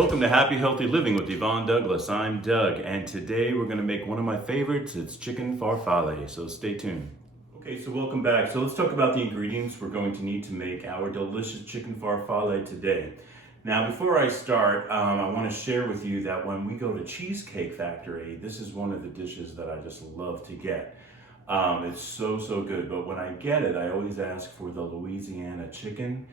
Welcome to Happy Healthy Living with Yvonne Douglas. I'm Doug, and today we're going to make one of my favorites. It's chicken farfalle, so stay tuned. Okay, so welcome back. So let's talk about the ingredients we're going to need to make our delicious chicken farfalle today. Now, before I start, I want to share with you that when we go to Cheesecake Factory, this is one of the dishes that I just love to get. It's so good, but when I get it, I always ask for the Louisiana chicken.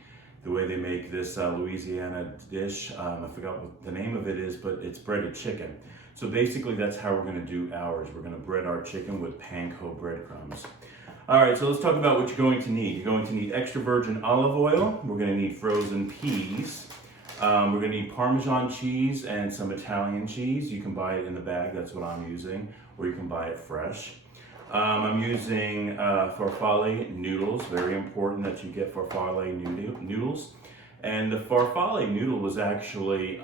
The way they make this Louisiana dish, I forgot what the name of it is, but it's breaded chicken. So basically that's how we're gonna do ours. We're gonna bread our chicken with panko breadcrumbs. All right, so let's talk about what you're going to need. You're going to need extra virgin olive oil. We're gonna need frozen peas. We're gonna need Parmesan cheese and some Italian cheese. You can buy it in the bag, that's what I'm using, or you can buy it fresh. I'm using farfalle noodles. Very important that you get farfalle noodles. And the farfalle noodle was actually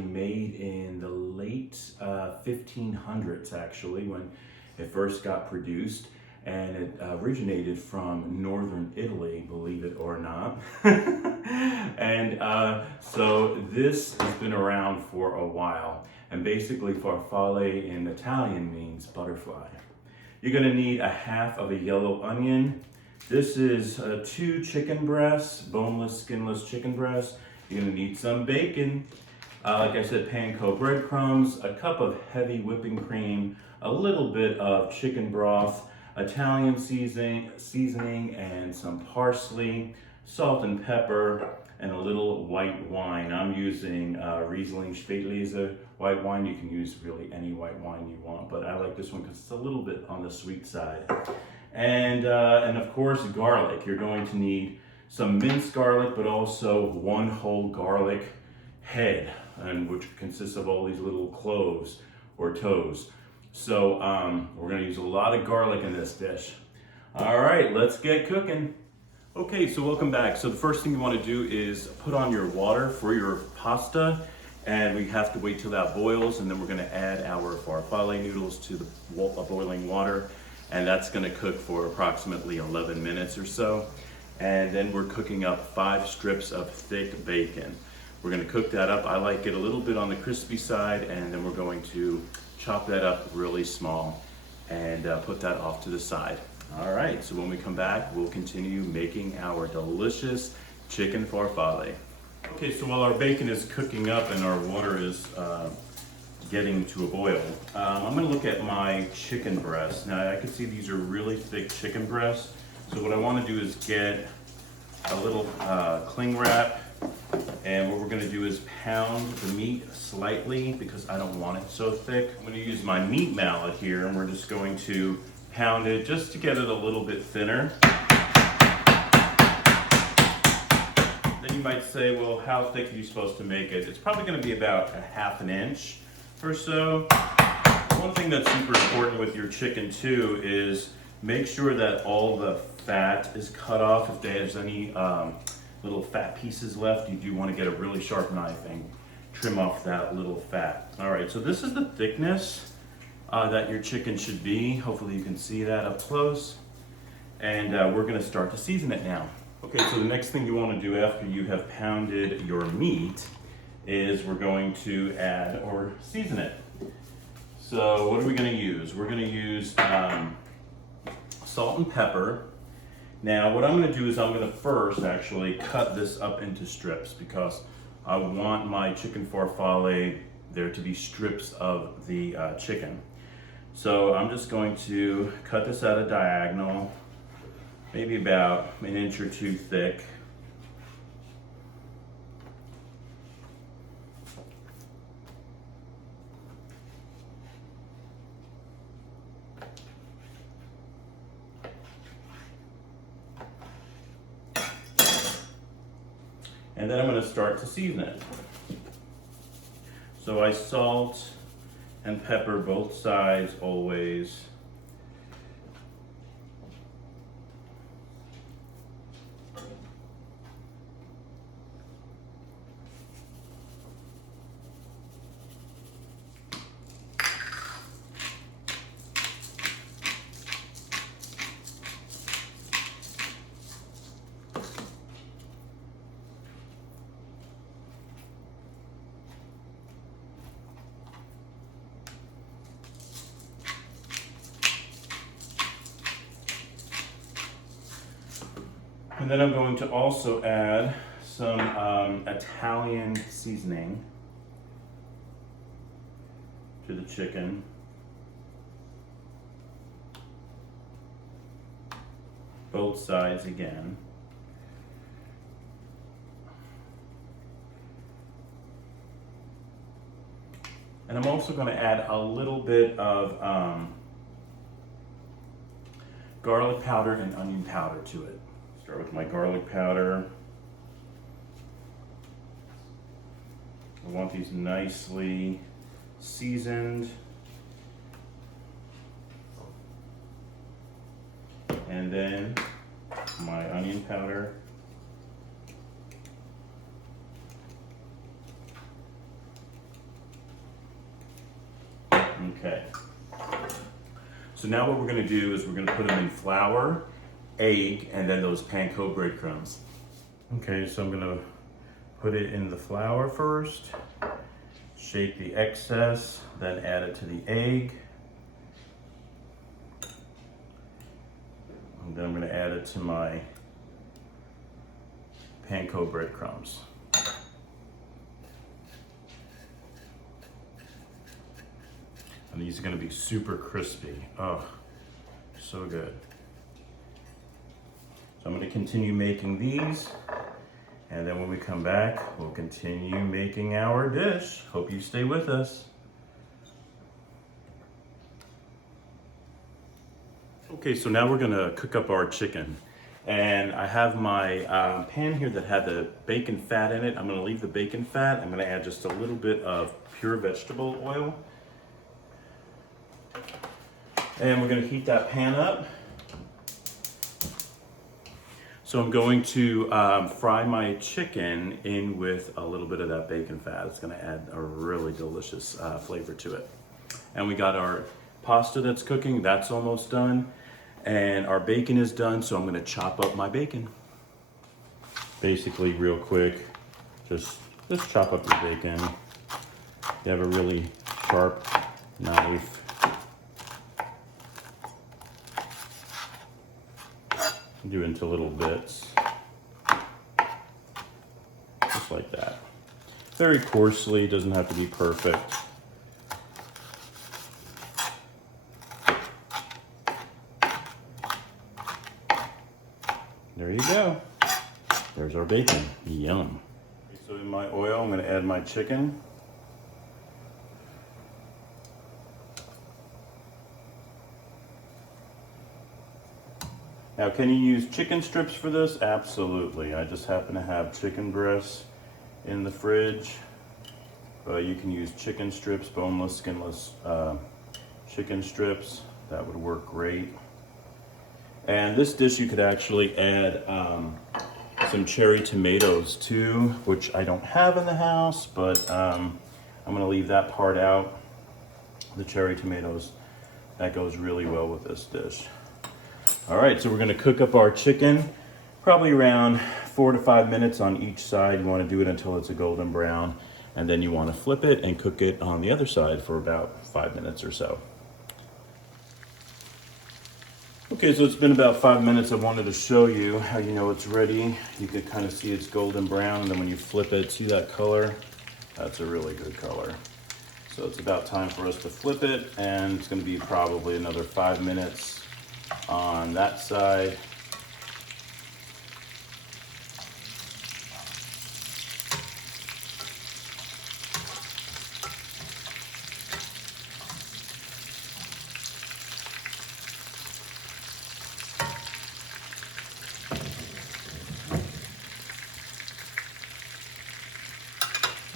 made in the late 1500s actually, when it first got produced, and it originated from northern Italy, believe it or not. And so this has been around for a while. And basically farfalle in Italian means butterfly. You're gonna need a half of a yellow onion. This is 2 chicken breasts, boneless, skinless chicken breasts. You're gonna need some bacon. Like I said, panko breadcrumbs, a cup of heavy whipping cream, a little bit of chicken broth, Italian seasoning, and some parsley, salt and pepper, and a little white wine. I'm using Riesling Spätlese white wine. You can use really any white wine you want, but I like this one because it's a little bit on the sweet side. And of course, garlic. You're going to need some minced garlic, but also 1 whole garlic head, and which consists of all these little cloves or toes. So we're gonna use a lot of garlic in this dish. All right, let's get cooking. Okay, so welcome back. So the first thing you want to do is put on your water for your pasta, and we have to wait till that boils, and then we're going to add our farfalle noodles to the boiling water, and that's going to cook for approximately 11 minutes or so. And then we're cooking up 5 strips of thick bacon. We're going to cook that up. I like it a little bit on the crispy side, and then we're going to chop that up really small and put that off to the side. All right, so when we come back, we'll continue making our delicious chicken farfalle. Okay, so while our bacon is cooking up and our water is getting to a boil, I'm gonna look at my chicken breasts. Now, I can see these are really thick chicken breasts. So what I wanna do is get a little cling wrap, and what we're gonna do is pound the meat slightly because I don't want it so thick. I'm gonna use my meat mallet here, and we're just going to pound it just to get it a little bit thinner. Then you might say, well, how thick are you supposed to make it? It's probably gonna be about a ½ an inch or so. One thing that's super important with your chicken too is make sure that all the fat is cut off. If there's any little fat pieces left, you do wanna get a really sharp knife and trim off that little fat. All right, so this is the thickness that your chicken should be. Hopefully you can see that up close. And we're gonna start to season it now. Okay, so the next thing you wanna do after you have pounded your meat is we're going to add or season it. So what are we gonna use? We're gonna use salt and pepper. Now what I'm gonna do is I'm gonna first actually cut this up into strips because I want my chicken farfalle there to be strips of the chicken. So I'm just going to cut this at a diagonal, maybe about 1 inch or 2 thick. And then I'm going to start to season it. So I salt and pepper both sides always. And then I'm going to also add some Italian seasoning to the chicken. Both sides again. And I'm also going to add a little bit of garlic powder and onion powder to it. Start with my garlic powder. I want these nicely seasoned. And then my onion powder. Okay. So now what we're going to do is we're going to put them in flour, egg, and then those panko breadcrumbs. Okay, so I'm going to put it in the flour first, shake the excess, then add it to the egg. And then I'm going to add it to my panko breadcrumbs. And these are going to be super crispy. Oh, so good. So I'm going to continue making these, and then when we come back, we'll continue making our dish. Hope you stay with us. Okay, so now we're going to cook up our chicken. And I have my pan here that had the bacon fat in it. I'm going to leave the bacon fat. I'm going to add just a little bit of pure vegetable oil. And we're going to heat that pan up. So I'm going to fry my chicken in with a little bit of that bacon fat. It's going to add a really delicious flavor to it. And we got our pasta that's cooking. That's almost done. And our bacon is done, so I'm going to chop up my bacon. Basically, real quick, just chop up your bacon. You have a really sharp knife. Do into little bits, just like that. Very coarsely, doesn't have to be perfect. There you go. There's our bacon. Yum. So in my oil, I'm going to add my chicken. Now, can you use chicken strips for this? Absolutely. I just happen to have chicken breasts in the fridge. You can use chicken strips, boneless, skinless chicken strips. That would work great. And this dish you could actually add some cherry tomatoes too, which I don't have in the house, but I'm gonna leave that part out. The cherry tomatoes, that goes really well with this dish. All right, so we're gonna cook up our chicken, probably around 4 to 5 minutes on each side. You wanna do it until it's a golden brown, and then you wanna flip it and cook it on the other side for about 5 minutes or so. Okay, so it's been about 5 minutes. I wanted to show you how you know it's ready. You can kind of see it's golden brown, and then when you flip it, see that color? That's a really good color. So it's about time for us to flip it, and it's gonna be probably another 5 minutes on that side.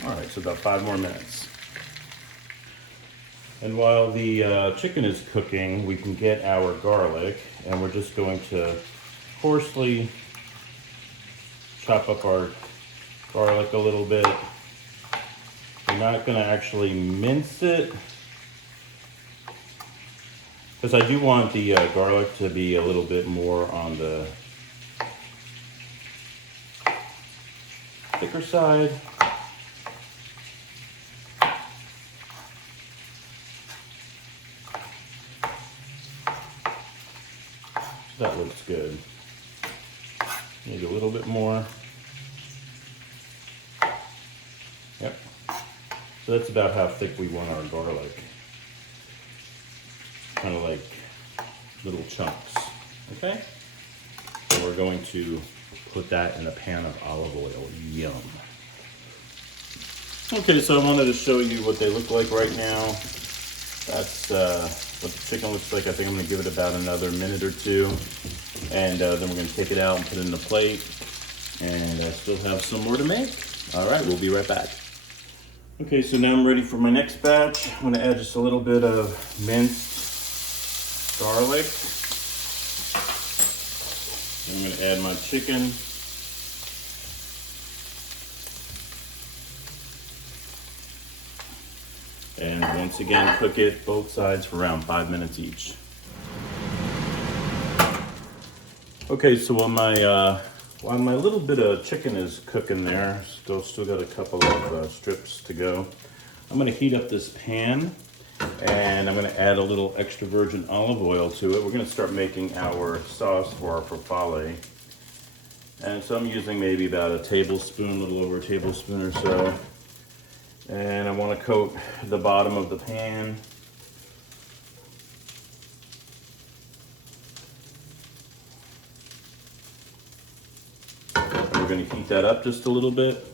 All right, so about 5 more minutes. And while the chicken is cooking, we can get our garlic, and we're just going to coarsely chop up our garlic a little bit. We're not going to actually mince it, because I do want the garlic to be a little bit more on the thicker side. That looks good. Maybe a little bit more. Yep. So that's about how thick we want our garlic. Kind of like little chunks. Okay? So we're going to put that in a pan of olive oil. Yum. Okay, so I wanted to show you what they look like right now. That's what the chicken looks like. I think I'm going to give it about another minute or two. And then we're going to take it out and put it in the plate. And I still have some more to make. All right, we'll be right back. Okay, so now I'm ready for my next batch. I'm going to add just a little bit of minced garlic. I'm going to add my chicken. And once again, cook it both sides for around 5 minutes each. Okay, so while my little bit of chicken is cooking there, still got a couple of strips to go. I'm going to heat up this pan, and I'm going to add a little extra virgin olive oil to it. We're going to start making our sauce for our farfalle. And so I'm using maybe about a tablespoon, a little over a tablespoon or so. And I want to coat the bottom of the pan. And we're going to heat that up just a little bit.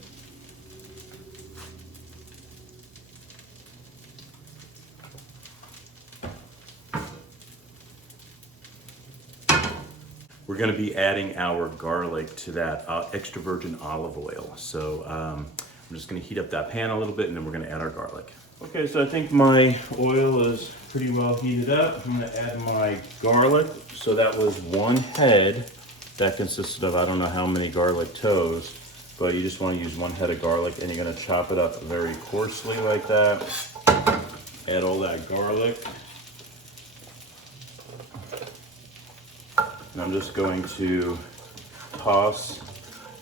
We're going to be adding our garlic to that extra virgin olive oil. So I'm just going to heat up that pan a little bit, and then we're going to add our garlic. Okay, so I think my oil is pretty well heated up. I'm going to add my garlic. So that was one head that consisted of, I don't know how many garlic toes, but you just want to use one head of garlic, and you're going to chop it up very coarsely like that. Add all that garlic. And I'm just going to toss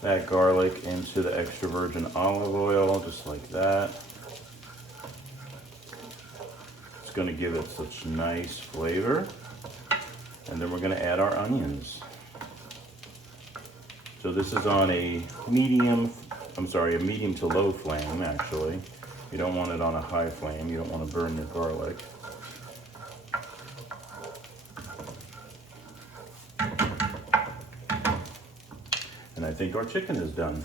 that garlic into the extra virgin olive oil, just like that. It's going to give it such nice flavor. And then we're going to add our onions. So this is on a medium to low flame, actually. You don't want it on a high flame. You don't want to burn your garlic. And I think our chicken is done.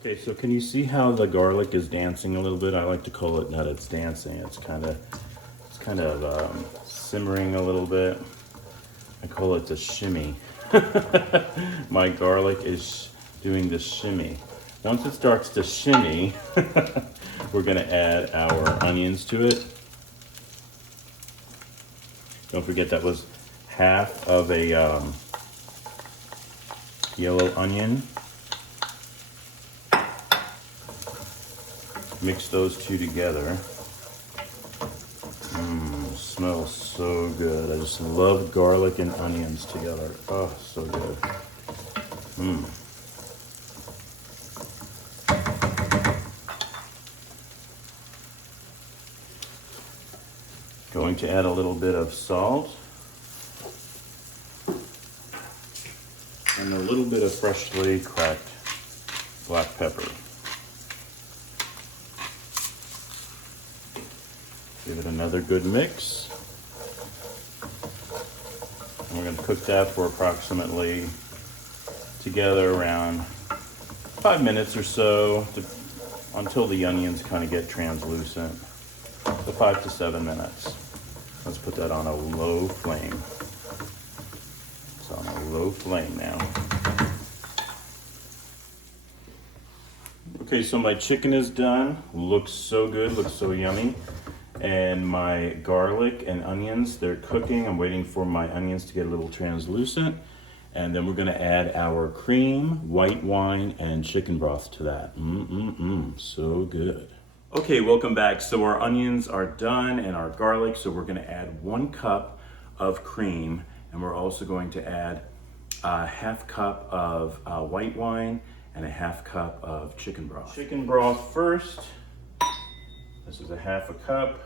Okay, so can you see how the garlic is dancing a little bit? I like to call it that it's dancing. It's kind of simmering a little bit. I call it the shimmy. My garlic is doing the shimmy. Once it starts to shimmy, we're gonna add our onions to it. Don't forget that was half of a yellow onion. Mix those two together. Smells so good. I just love garlic and onions together. Oh, so good. Going to add a little bit of salt. And a little bit of freshly cracked black pepper. Give it another good mix. And we're going to cook that for approximately together around 5 minutes or so until the onions kind of get translucent. So 5 to 7 minutes. Let's put that on a low flame. It's on a low flame now. Okay, so my chicken is done. Looks so good, looks so yummy. And my garlic and onions, they're cooking. I'm waiting for my onions to get a little translucent. And then we're gonna add our cream, white wine, and chicken broth to that. So good. Okay, welcome back. So our onions are done and our garlic. So we're gonna add 1 cup of cream. And we're also going to add a half cup of white wine and a half cup of chicken broth. Chicken broth first. This is a half a cup.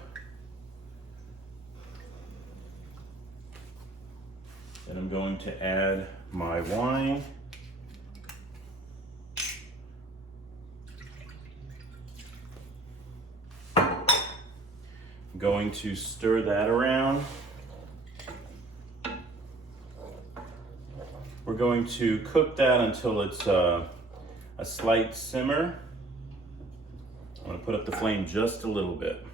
Then I'm going to add my wine. Going to stir that around. We're going to cook that until it's a slight simmer. I'm going to put up the flame just a little bit.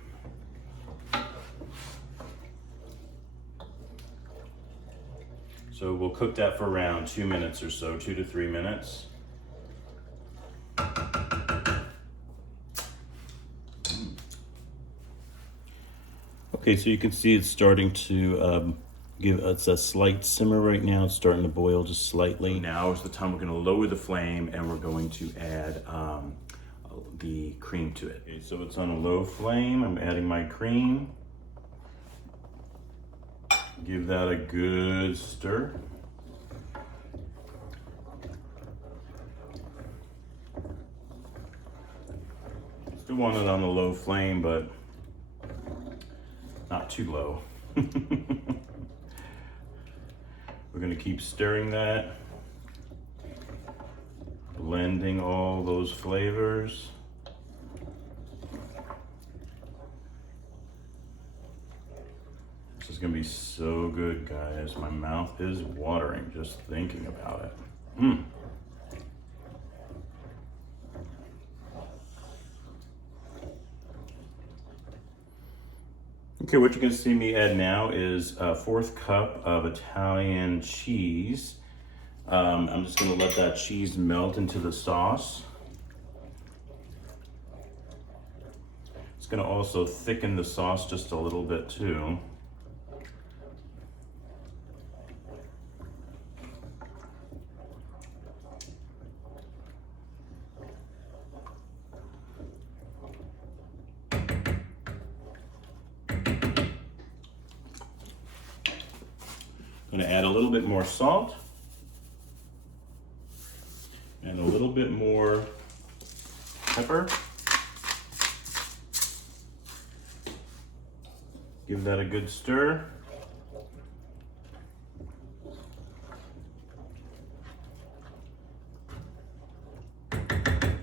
So we'll cook that for around 2 minutes or so, 2 to 3 minutes. Okay, so you can see it's starting to give us a slight simmer right now. It's starting to boil just slightly. Now is the time we're going to lower the flame and we're going to add the cream to it. Okay, so it's on a low flame. I'm adding my cream. Give that a good stir. Still want it on a low flame, but not too low. We're going to keep stirring that, blending all those flavors. This is going to be so good, guys. My mouth is watering just thinking about it. Okay, what you're going to see me add now is a 1/4 cup of Italian cheese. I'm just going to let that cheese melt into the sauce. It's going to also thicken the sauce just a little bit too. I'm going to add a little bit more salt and a little bit more pepper. Give that a good stir.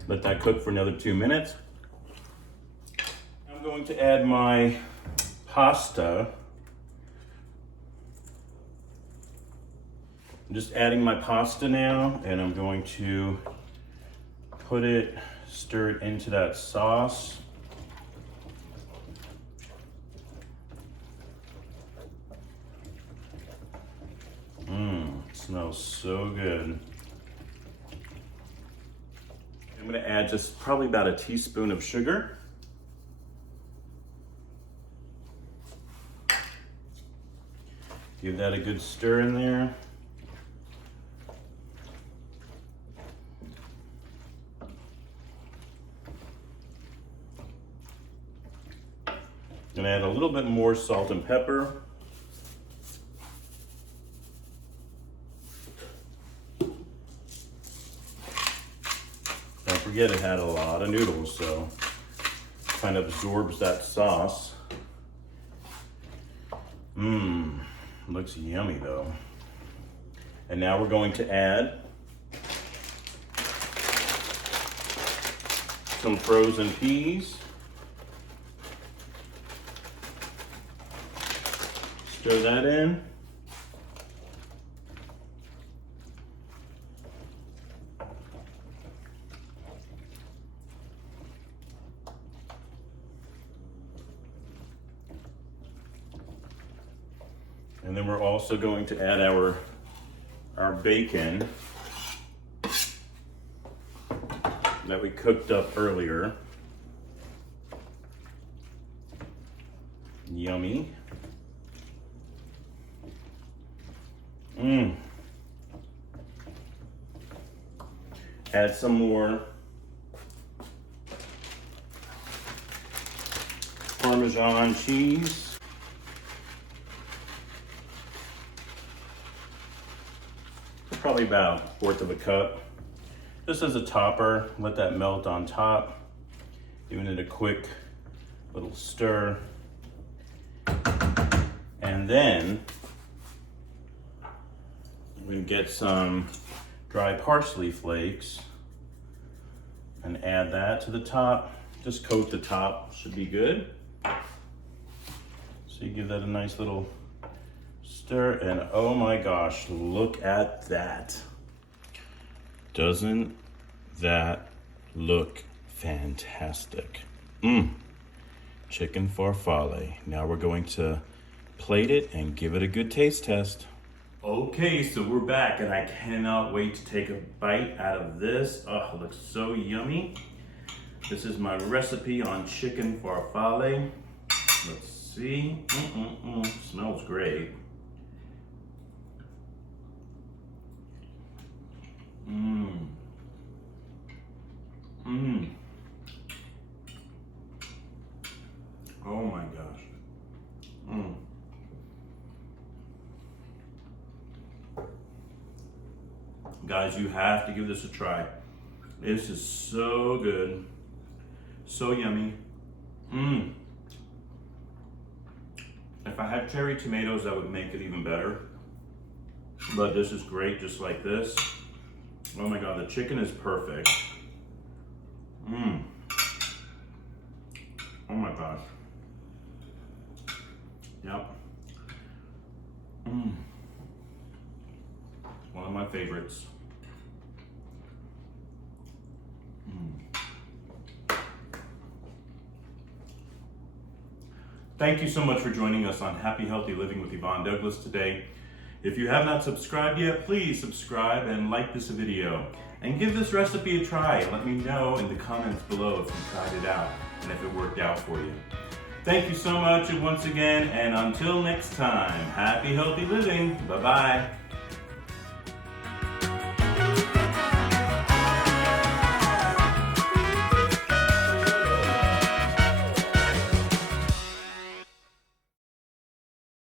Let that cook for another 2 minutes. I'm going to add my pasta. I'm just adding my pasta now, and I'm going to stir it into that sauce. It smells so good. I'm going to add just probably about a teaspoon of sugar. Give that a good stir in there. I'm going to add a little bit more salt and pepper. Don't forget it had a lot of noodles, so it kind of absorbs that sauce. Looks yummy though. And now we're going to add some frozen peas. Stir that in. And then we're also going to add our bacon that we cooked up earlier. Yummy. Add some more Parmesan cheese. Probably about 1/4 cup. Just as a topper, let that melt on top. Giving it a quick little stir. And then we get some dry parsley flakes and add that to the top. Just coat the top, should be good. So you give that a nice little stir, and oh my gosh, look at that. Doesn't that look fantastic? Chicken farfalle. Now we're going to plate it and give it a good taste test. Okay, so we're back and I cannot wait to take a bite out of this. Oh, it looks so yummy. This is my recipe on chicken farfalle. Let's see. Smells great. Oh my gosh. Guys, you have to give this a try. This is so good. So yummy. If I had cherry tomatoes, that would make it even better. But this is great just like this. Oh my God, the chicken is perfect. Oh my gosh. Yep. One of my favorites. Thank you so much for joining us on Happy Healthy Living with Yvonne Douglas today. If you have not subscribed yet, please subscribe and like this video. And give this recipe a try and let me know in the comments below if you tried it out and if it worked out for you. Thank you so much once again, and until next time, happy healthy living. Bye-bye.